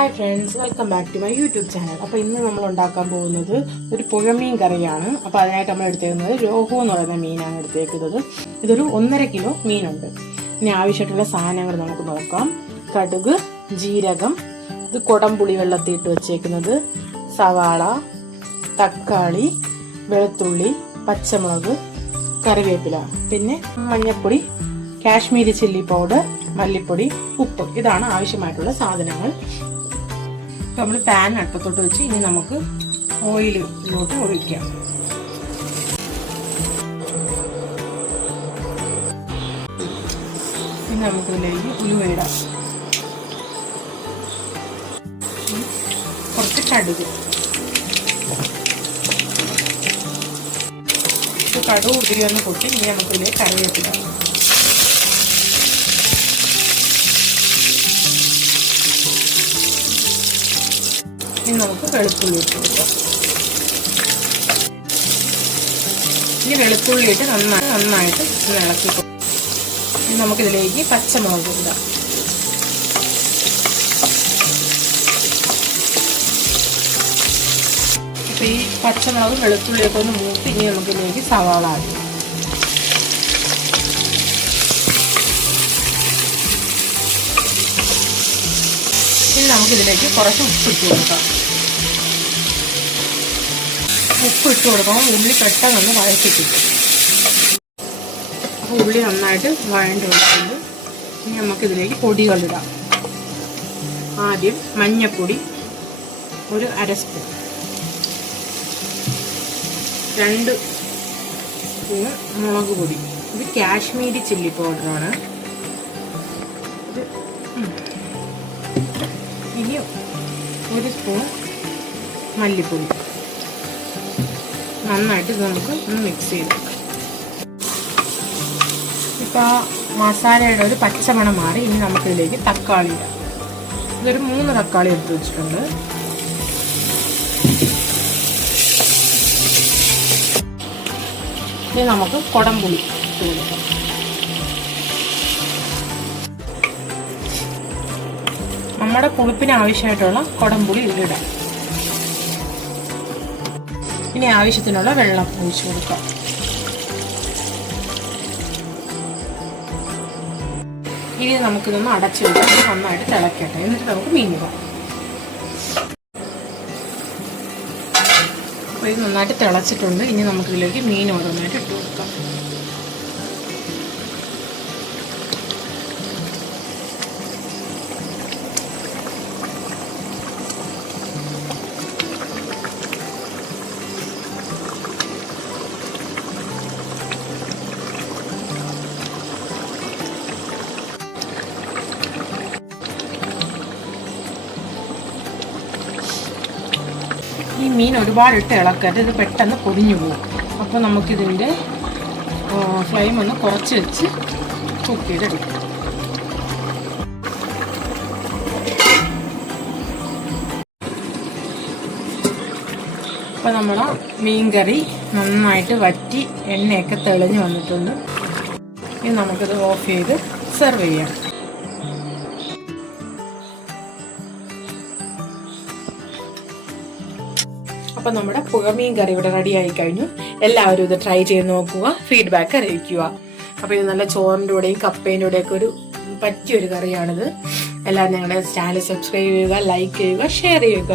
Hi friends, welcome back to my YouTube channel. അപ്പോൾ ഇന്ന് നമ്മൾ ഉണ്ടാക്കാൻ പോകുന്നത് ഒരു പുഴമീൻ കറിയാണ്. അപ്പോൾ അതിനായിട്ട് നമ്മൾ എടുത്തേക്കുന്നത് രോഹു എന്ന് പറയുന്ന മീനാണ് എടുത്തേക്കുന്നത്. ഇതൊരു 1.5 കിലോ മീനുണ്ട്. ഇനി ആവശ്യമായിട്ടുള്ള സാധനങ്ങൾ നമുക്ക് നോക്കാം. കടുക്, ജീരകം, ഇത് കുടംപുളി വെള്ളത്തിയിട്ട് വെച്ചേക്കുന്നത്, സവാള, തക്കാളി, വെളുത്തുള്ളി, പച്ചമുളക്, കറിവേപ്പില, പിന്നെ മഞ്ഞൾപ്പൊടി, കാശ്മീരി ചില്ലി പൗഡർ, മല്ലിപ്പൊടി, ഉപ്പ്. ഇതാണ് ആവശ്യമായിട്ടുള്ള സാധനങ്ങൾ. നമ്മൾ പാൻ അടുപ്പത്തോട്ട് വെച്ച് ഇനി നമുക്ക് ഓയിലിലോട്ട് ഒഴിക്കാം. ഇനി നമുക്കിതിലേക്ക് ഉലുവ ഇടാം, കുറച്ച് കടുക്. കടുക് ഉതിരി ഒന്ന് പൊട്ടി ഇനി നമുക്കിതിലേക്ക് കറിവേപ്പില. ഇനി നമുക്ക് വെളുത്തുള്ളി ഇട്ട് കൊടുക്കാം. ഇനി വെളുത്തുള്ളി ഇട്ട് നന്നായിട്ട് ഇളക്കി കൊടുക്കാം. ഇനി നമുക്കിതിലേക്ക് പച്ചമുളക് ഇടാം. അപ്പോൾ ഈ പച്ചമുളകും വെളുത്തുള്ളിയൊക്കെ ഒന്ന് മൂത്ത് ഇനി നമുക്കിതിലേക്ക് സവാള ആഡ്. ഇനി നമുക്കിതിലേക്ക് കുറച്ച് ഉപ്പിട്ട് കൊടുക്കാം. ഉപ്പിട്ട് കൊടുക്കുമ്പോൾ ഉള്ളി പെട്ടെന്ന് വഴറ്റി കിട്ടും. അപ്പോൾ ഉള്ളി നന്നായിട്ട് വഴണ്ട് വെച്ചിട്ടുണ്ട്. ഇനി നമുക്കിതിലേക്ക് പൊടികളിടാം. ആദ്യം മഞ്ഞൾപ്പൊടി ഒരു 1/2 സ്പൂൺ, 2 സ്പൂൺ മുളക് പൊടി, ഇത് കാശ്മീരി ചില്ലി പൗഡറാണ്. ഇനി 1 സ്പൂൺ മല്ലിപ്പൊടി. നന്നായിട്ട് ഇത് നമുക്ക് ഒന്ന് മിക്സ് ചെയ്തെടുക്കാം. ഇപ്പോൾ ആ മസാലയുടെ ഒരു പച്ചമണം മാറി. ഇനി നമുക്കിതിലേക്ക് തക്കാളി ഇടാം. ഇതൊരു 3 തക്കാളി എടുത്ത് വെച്ചിട്ടുണ്ട്. ഇനി നമുക്ക് കുടംപുളി ഇട്ട് കൊടുക്കാം. നമ്മുടെ പുളിപ്പിന് ആവശ്യമായിട്ടുള്ള കുടംപുളി ഇതിലിടാം. ഇനി ആവശ്യത്തിനുള്ള വെള്ളം ഒഴിച്ചു കൊടുക്കാം. ഇനി നമുക്കിതൊന്ന് അടച്ചു വെക്കാം. നന്നായിട്ട് തിളക്കട്ടെ. എന്നിട്ട് നമുക്ക് മീൻ ഇടാം. അപ്പോൾ ഇത് നന്നായിട്ട് തിളച്ചിട്ടുണ്ട്. ഇനി നമുക്കിതിലേക്ക് മീൻ ഓരോന്നായിട്ട് ഇട്ട് കൊടുക്കാം. ഈ മീൻ ഒരുപാട് ഇട്ട് ഇളക്കരുത്, ഇത് പെട്ടെന്ന് പൊടിഞ്ഞു പോകും. അപ്പോൾ നമുക്കിതിൻ്റെ ഫ്ലെയിം ഒന്ന് കുറച്ച് വെച്ച് കുക്ക് ചെയ്തെടുക്കാം. അപ്പോൾ നമ്മുടെ മീൻ കറി നന്നായിട്ട് വറ്റി എണ്ണയൊക്കെ തെളിഞ്ഞ് വന്നിട്ടുണ്ട്. ഇനി നമുക്കിത് ഓഫ് ചെയ്ത് സെർവ് ചെയ്യാം. അപ്പം നമ്മുടെ പുഴമീൻ കറി ഇവിടെ റെഡി ആയി കഴിഞ്ഞു. എല്ലാവരും ഇത് ട്രൈ ചെയ്ത് നോക്കുക, ഫീഡ്ബാക്ക് അറിയിക്കുക. അപ്പോൾ ഇത് നല്ല ചോറിൻ്റെ കൂടെയും കപ്പേൻ്റെ കൂടെയൊക്കെ ഒരു പറ്റിയൊരു കറിയാണിത്. എല്ലാവരും ഞങ്ങളുടെ ചാനൽ സബ്സ്ക്രൈബ് ചെയ്യുക, ലൈക്ക് ചെയ്യുക, ഷെയർ ചെയ്യുക.